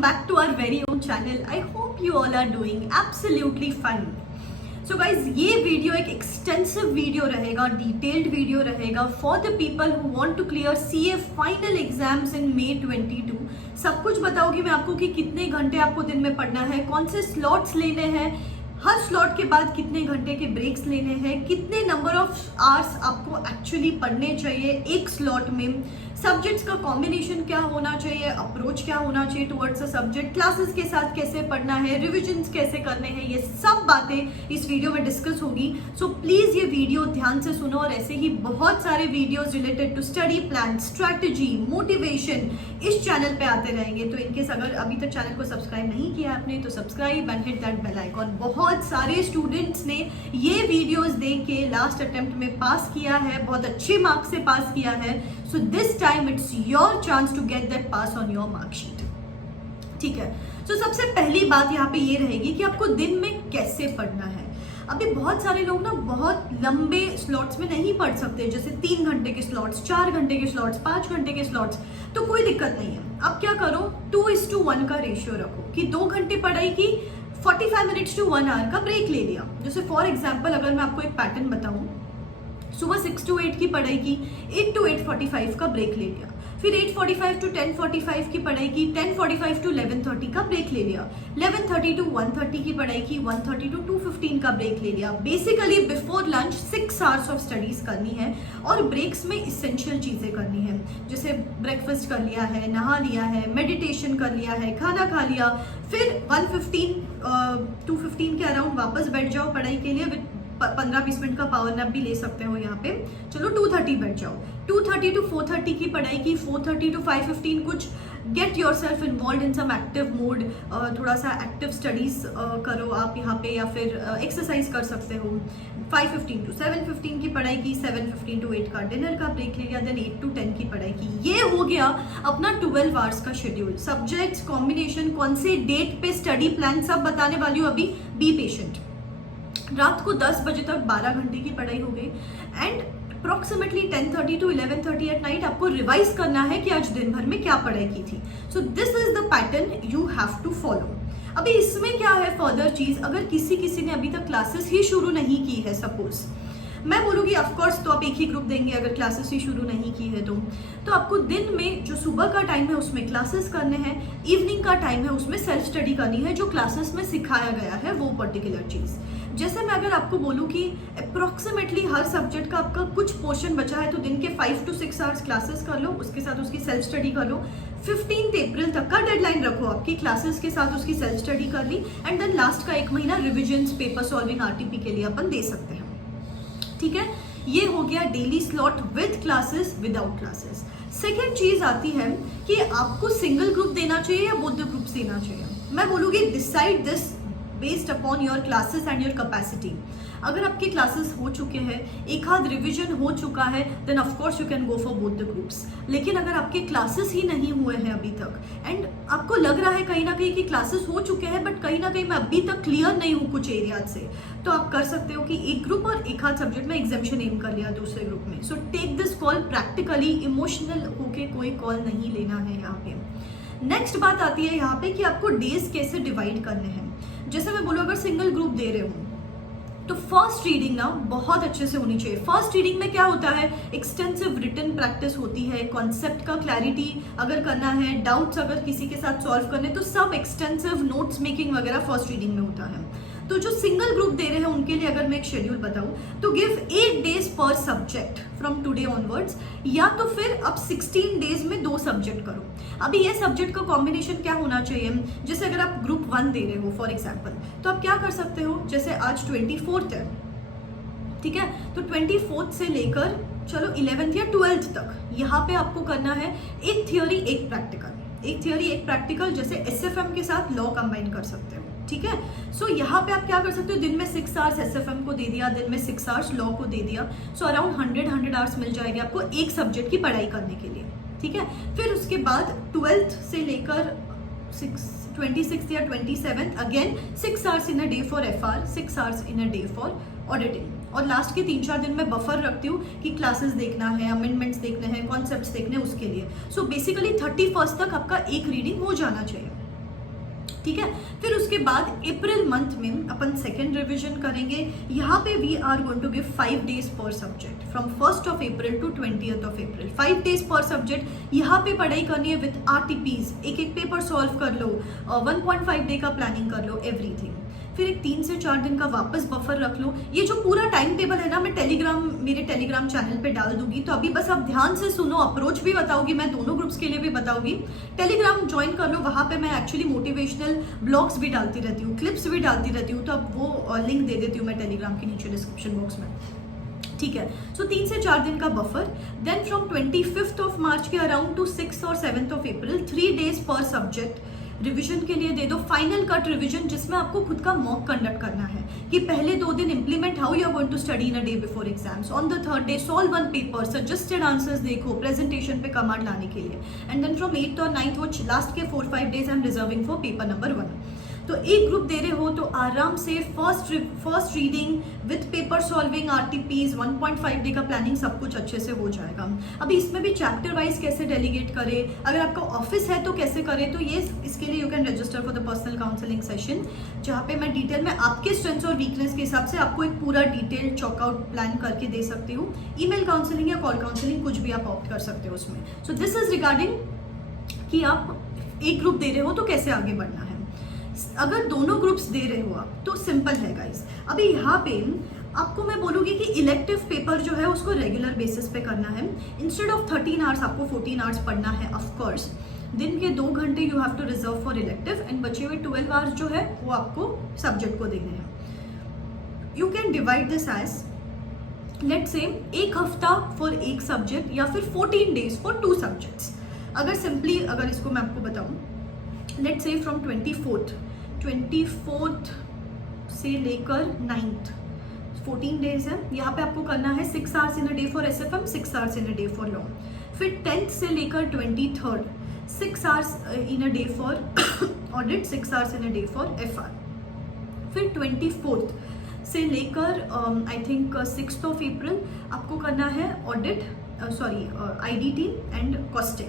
welcome back to our very own channel. I hope you all are doing absolutely fine. So guys, ये video एक extensive video रहेगा, detailed video रहेगा for the people who want to clear CA final exams in May 22। सब कुछ बताऊंगी मैं आपको कि कितने घंटे आपको दिन में पढ़ना है, कौन से स्लॉट्स लेने हैं, हर स्लॉट के बाद कितने घंटे के ब्रेक्स लेने हैं, कितने नंबर ऑफ आवर्स आपको एक्चुअली पढ़ने चाहिए एक स्लॉट में, सब्जेक्ट्स का कॉम्बिनेशन क्या होना चाहिए, अप्रोच क्या होना चाहिए टुवर्ड्स अ सब्जेक्ट, क्लासेस के साथ कैसे पढ़ना है, रिविजन्स कैसे करने हैं, ये सब बातें इस वीडियो में डिस्कस होगी। सो प्लीज़ ये वीडियो ध्यान से सुनो और ऐसे ही बहुत सारे videos related to study plan, strategy, motivation इस चैनल पे आते रहेंगे। तो इनकेस अगर अभी तक चैनल को सब्सक्राइब नहीं किया आपने तो subscribe and hit that bell icon. बहुत सारे स्टूडेंट्स ने ये वीडियोस देख के लास्ट अटेम्प्ट में पास किया है, बहुत अच्छे मार्क्स से पास किया है। So this time it's your chance to get that pass on your marksheet. ठीक है, तो सबसे पहली बात यहाँ पे ये रहेगी कि आपको दिन में कैसे पढ़ना है। अभी बहुत सारे लोग ना बहुत लंबे स्लॉट्स में नहीं पढ़ सकते, जैसे 3 घंटे के स्लॉट्स, 4 घंटे के स्लॉट्स, 5 घंटे के स्लॉट्स, तो कोई दिक्कत नहीं है। अब क्या करो, 2:1 का रेशियो रखो कि 2 घंटे पढ़ाई की, 45 मिनट्स टू 1 आवर का ब्रेक ले लिया। जैसे फॉर एग्जाम्पल अगर मैं आपको एक पैटर्न बताऊं, सुबह 6 to 8 की पढ़ाई की, 8 to 8:45 का ब्रेक ले लिया, फिर 8:45 to 10:45 की पढ़ाई की, 10:45 to 11:30 का ब्रेक ले लिया, 11:30 to 1:30 की पढ़ाई की, 1:30 to 2:15 का ब्रेक ले लिया। Basically before lunch 6 hours of studies करनी है और ब्रेक्स में इसेंशियल चीज़ें करनी है, जैसे ब्रेकफास्ट कर लिया है, नहा लिया है, मेडिटेशन कर लिया है, खाना खा लिया, फिर 2:15 के अराउंड वापस बैठ जाओ पढ़ाई के लिए। 15-20 मिनट का पावर नैप भी ले सकते हो यहाँ पे। चलो 2:30 बैठ जाओ, 2:30 to 4:30 की पढ़ाई की, 4:30 to 5:15 कुछ get yourself involve in some active mode, थोड़ा सा एक्टिव स्टडीज करो आप यहाँ पे, या फिर एक्सरसाइज कर सकते हो। 5:15 to 7:15 की पढ़ाई की, 7:15 to 8 का डिनर का ब्रेक ले लिया, देन 8 to 10 की पढ़ाई की। ये हो गया अपना 12 आवर्स का शेड्यूल। सब्जेक्ट्स, कॉम्बिनेशन, कौन से डेट पे स्टडी प्लान, सब बताने वाली हूँ अभी, बी पेशेंट। रात को 10 बजे तक 12 घंटे की पढ़ाई हो गई and approximately 10:30 to 11:30 at night आपको रिवाइज करना है कि आज दिन भर में क्या पढ़ाई की थी। So this is the pattern you have to follow. अभी इसमें क्या है फर्दर चीज, अगर किसी ने अभी तक क्लासेस ही शुरू नहीं की है, सपोज मैं बोलूँगी ऑफकोर्स तो आप एक ही ग्रुप देंगे अगर क्लासेस ही शुरू नहीं की है तो आपको दिन में जो सुबह का टाइम है उसमें क्लासेस करने हैं, इवनिंग का टाइम है उसमें सेल्फ स्टडी करनी है, जो क्लासेस में सिखाया गया है वो पर्टिकुलर चीज़। जैसे मैं अगर आपको बोलूँ कि अप्रॉक्सीमेटली हर सब्जेक्ट का आपका कुछ पोर्शन बचा है तो दिन के 5 to 6 आवर्स क्लासेस कर लो, उसके साथ उसकी सेल्फ स्टडी कर लो। 15 अप्रैल तक का डेडलाइन रखो आपकी, क्लासेस के साथ उसकी सेल्फ स्टडी कर ली एंड देन लास्ट का 1 महीना रिविजन्स, पेपर सॉल्विंग, RTP के लिए अपन दे सकते हैं। ठीक है, ये हो गया daily slot with classes, without classes. Second चीज आती है कि आपको सिंगल ग्रुप देना चाहिए या बोथ द ग्रुप्स देना चाहिए। मैं बोलूँगी decide this based upon your classes and your capacity. अगर आपके क्लासेस हो चुके हैं, एक आध रिविजन हो चुका है, then of course you can go for both the groups. लेकिन अगर आपके क्लासेस ही नहीं हुए हैं अभी तक एंड आपको लग रहा है कहीं ना कहीं कि क्लासेस हो चुके हैं बट कहीं ना कहीं मैं अभी तक क्लियर नहीं हूँ कुछ एरियाज से, तो आप कर सकते हो कि एक ग्रुप और एक आध सब्जेक्ट में एग्जाम्शन एम कर लिया दूसरे ग्रुप में। So take this call practically, emotional होके कोई कॉल नहीं लेना है यहाँ पे। नेक्स्ट बात आती है यहाँ पे कि आपको डेज कैसे डिवाइड करने हैं। जैसे मैं बोलूँ अगर सिंगल ग्रुप दे रहे हूँ तो फर्स्ट रीडिंग ना बहुत अच्छे से होनी चाहिए। फर्स्ट रीडिंग में क्या होता है, एक्सटेंसिव रिटन प्रैक्टिस होती है, कॉन्सेप्ट का क्लैरिटी अगर करना है, डाउट्स अगर किसी के साथ सॉल्व करने, तो सब एक्सटेंसिव नोट्स मेकिंग वगैरह फर्स्ट रीडिंग में होता है। तो जो सिंगल ग्रुप दे रहे हैं उनके लिए अगर मैं एक शेड्यूल बताऊं तो गिव 8 days पर सब्जेक्ट फ्रॉम टुडे ऑनवर्ड्स, या तो फिर अब 16 days में 2 सब्जेक्ट करो। अभी ये सब्जेक्ट का कॉम्बिनेशन क्या होना चाहिए, जैसे अगर आप ग्रुप 1 दे रहे हो फॉर एग्जाम्पल, तो आप क्या कर सकते हो, जैसे आज 24th है, ठीक है, तो 24th से लेकर चलो 11th या 12th तक यहाँ पे आपको करना है एक थियोरी एक प्रैक्टिकल, एक थियोरी एक प्रैक्टिकल। जैसे SFM के साथ लॉ कंबाइन कर सकते हो। ठीक है, सो यहाँ पे आप क्या कर सकते हो, दिन में 6 आवर्स SFM को दे दिया, दिन में 6 आवर्स लॉ को दे दिया, सो अराउंड 100 आवर्स मिल जाएंगे आपको एक सब्जेक्ट की पढ़ाई करने के लिए। ठीक है, फिर उसके बाद 12th से लेकर 26th या 27th again 6 hours in a day for FR, 6 hours in a day for auditing, और लास्ट के 3-4 दिन में बफर रखती हूँ कि क्लासेस देखना है, अमेंडमेंट्स देखने हैं, कॉन्सेप्ट्स देखने हैं उसके लिए। सो बेसिकली 31st तक आपका एक रीडिंग हो जाना चाहिए। ठीक है। फिर उसके बाद अप्रैल मंथ में अपन सेकेंड रिविजन करेंगे। यहाँ पे we are going to give 5 days पर subject from 1st of April to 20th of April। 5 days पर सब्जेक्ट यहाँ पे पढ़ाई करनी है विथ RTPs। एक एक पेपर सॉल्व कर लो, 1.5 day का प्लानिंग कर लो, एवरीथिंग। फिर एक 3 से 4 दिन का वापस बफर रख लो। ये जो पूरा टाइम टेबल है ना, मैं मेरे टेलीग्राम चैनल पे डाल दूंगी, तो अभी बस आप ध्यान से सुनो। अप्रोच भी बताऊंगी मैं, दोनों ग्रुप्स के लिए भी बताऊंगी। टेलीग्राम ज्वाइन कर लो, वहां पे मैं एक्चुअली मोटिवेशनल ब्लॉग्स भी डालती रहती हूँ, क्लिप्स भी डालती रहती हूँ, तो अब वो लिंक दे देती हूँ मैं टेलीग्राम के नीचे डिस्क्रिप्शन बॉक्स में, ठीक है। सो 3 से 4 दिन का buffer. Then from 25th of March के अराउंड टू 6th और 7th of April 3 days पर सब्जेक्ट रिवीजन के लिए दे दो। फाइनल कट रिवीजन, जिसमें आपको खुद का मॉक कंडक्ट करना है कि पहले 2 दिन implement how you are going to study in a day before exams. On the 3rd day solve 1 paper, suggested answers देखो प्रेजेंटेशन पे कमांड लाने के लिए। एंड देन फ्रॉम 8th और 9th, वो लास्ट के 4-5 days I am reserving for paper number 1। तो एक ग्रुप दे रहे हो तो आराम से first reading with paper solving, RTPs, 1.5 day का प्लानिंग, सब कुछ अच्छे से हो जाएगा। अभी इसमें भी चैप्टर वाइज कैसे डेलीगेट करें, अगर आपका ऑफिस है तो कैसे करें, तो ये इसके लिए you can register for the personal counselling session, जहाँ पे मैं डिटेल में आपके स्ट्रेंथ्स और वीकनेस के हिसाब से आपको एक पूरा डिटेल चॉकआउट प्लान करके दे सकती हूँ। ईमेल काउंसलिंग या कॉल काउंसलिंग, कुछ भी आप ऑप्ट कर सकते हो उसमें। सो दिस इज रिगार्डिंग कि आप एक ग्रुप दे रहे हो तो कैसे आगे बढ़ना है। अगर दोनों ग्रुप्स दे रहे हो आप तो सिंपल है गाइस। अभी यहाँ पे आपको मैं बोलूँगी कि इलेक्टिव पेपर जो है उसको रेगुलर बेसिस पे करना है। इंस्टेड ऑफ 13 आवर्स आपको 14 आवर्स पढ़ना है। ऑफकोर्स दिन के 2 घंटे you have to reserve for elective, and बचे हुए 12 आवर्स जो है वो आपको सब्जेक्ट को देने हैं। You can divide this as let's say 1 हफ्ता फॉर एक सब्जेक्ट, या फिर 14 days फॉर 2 सब्जेक्ट्स। अगर सिंपली अगर इसको मैं आपको बताऊँ, लेट्स से फ्रॉम 24th से लेकर 9th 14 days है। यहाँ पे आपको करना है 6 hours in a day for SFM, 6 hours in a day for law. फिर 10th से लेकर 23rd 6 hours in a day for audit, 6 hours in a day for FR। फिर 24th से लेकर I think 6th of April आपको करना है audit, IDT and costing.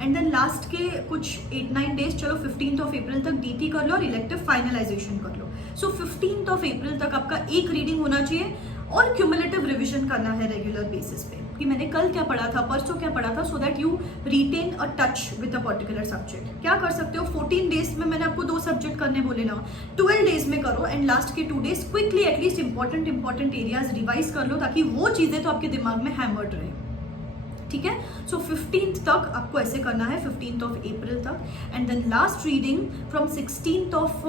And then last के कुछ 8-9 days, चलो 15th of April तक DT कर लो और इलेक्टिव फाइनलाइजेशन कर लो। सो 15th of April तक आपका एक रीडिंग होना चाहिए और क्यूमुलेटिव रिविजन करना है रेगुलर बेसिस पे कि मैंने कल क्या पढ़ा था, परसों क्या पढ़ा था, so that you retain a touch with a particular subject. क्या कर सकते हो, 14 days में मैंने आपको 2 सब्जेक्ट करने बोले ना, 12 days में करो, एंड लास्ट के 2 days quickly at least important areas revise कर लो, ताकि वो चीज़ें तो आपके दिमाग में हैमर्ड रहे, ठीक है। सो 15th तक आपको ऐसे करना है, 15th of April तक। And then last reading from 16th of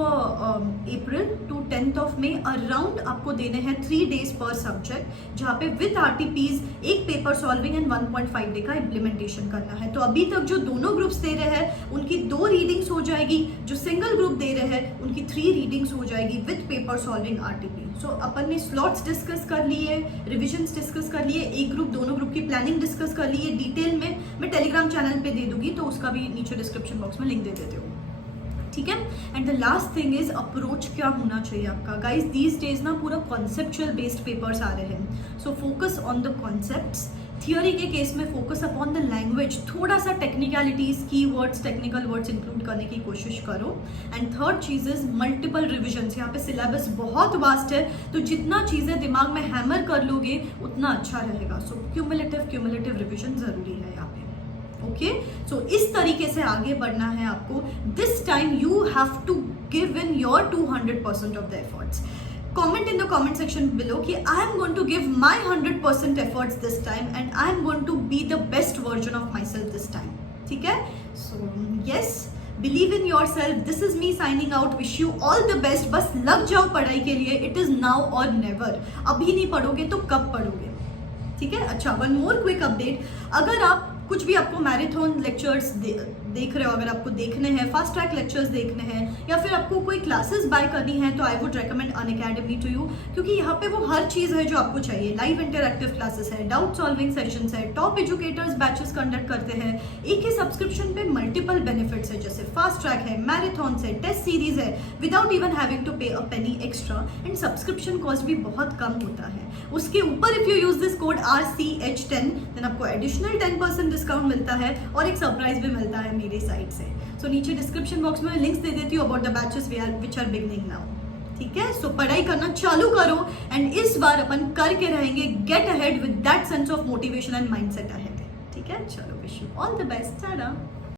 April to 10th of May around आपको देने हैं 3 days पर सब्जेक्ट, जहाँ पे विथ RTPs एक पेपर सॉल्विंग एंड 1.5 day का इम्प्लीमेंटेशन करना है। तो अभी तक जो दोनों ग्रुप्स दे रहे हैं उनकी 2 रीडिंग्स हो जाएगी, जो सिंगल ग्रुप दे रहे हैं उनकी 3 रीडिंग्स हो जाएगी विथ पेपर सॉल्विंग RTP। सो अपन ने स्लॉट्स डिस्कस कर लिए, रिविजन्स डिस्कस कर लिए, एक ग्रुप दोनों ग्रुप की प्लानिंग डिस्कस कर लिए। डिटेल में मैं टेलीग्राम चैनल पे दे दूंगी, तो उसका भी नीचे डिस्क्रिप्शन बॉक्स में लिंक दे देते हो, ठीक है। And the last thing is approach क्या होना चाहिए आपका। गाइज दीज डेज ना पूरा कॉन्सेप्चुअल बेस्ड पेपर्स आ रहे हैं, so focus on the concepts. Theory के केस में फोकस अपॉन द लैंग्वेज, थोड़ा सा टेक्निकलिटीज, की वर्ड्स, टेक्निकल वर्ड्स इंक्लूड करने की कोशिश करो। एंड थर्ड चीज इज मल्टीपल रिविजन्स। यहाँ पे सिलेबस बहुत वास्ट है, तो जितना चीज़ें दिमाग में हैमर कर लोगे उतना अच्छा रहेगा। सो क्यूमुलेटिव रिविजन जरूरी है यहाँ पे, ओके। सो इस तरीके से आगे बढ़ना है आपको। This time you have to give in your 200% of the efforts. Comment in the comment section below कि I am going to give my 100% efforts this time and I am going to be the best version of myself this time, ठीक है। So yes, believe in yourself. This is me signing out. Wish you all the best. बस लग जाओ पढ़ाई के लिए. It is now or never. अभी नहीं पढ़ोगे तो कब पढ़ोगे, ठीक है। अच्छा, one more quick update. अगर आप कुछ भी आपको मैराथन लेक्चर्स देख रहे हो, अगर आपको देखने हैं, फास्ट ट्रैक लेक्चर्स देखने हैं, या फिर आपको कोई क्लासेस बाय करनी है, तो I would recommend Unacademy to you, क्योंकि यहाँ पे वो हर चीज़ है जो आपको चाहिए। लाइव इंटरैक्टिव क्लासेस है, डाउट सॉल्विंग सेशंस है, टॉप एजुकेटर्स बैचेस कंडक्ट करते हैं। एक ही सब्सक्रिप्शन पे मल्टीपल बेनिफिट्स है, जैसे फास्ट ट्रैक है, मैराथन्स है, टेस्ट सीरीज है, without even having to pay a penny extra. And subscription cost भी बहुत कम होता है। उसके ऊपर if you use this code RCH10 then आपको एडिशनल 10% डिस्काउंट मिलता है और एक सरप्राइज भी मिलता है। मेरी साइड से। सो नीचे डिस्क्रिप्शन बॉक्स में लिंक्स दे देती हूँ about the batches which are beginning now. ठीक है, सो पढ़ाई करना चालू करो एंड इस बार अपन करके रहेंगे get ahead with that sense of motivation and mindset ahead. ठीक है, चलो wish you all the best. Tata.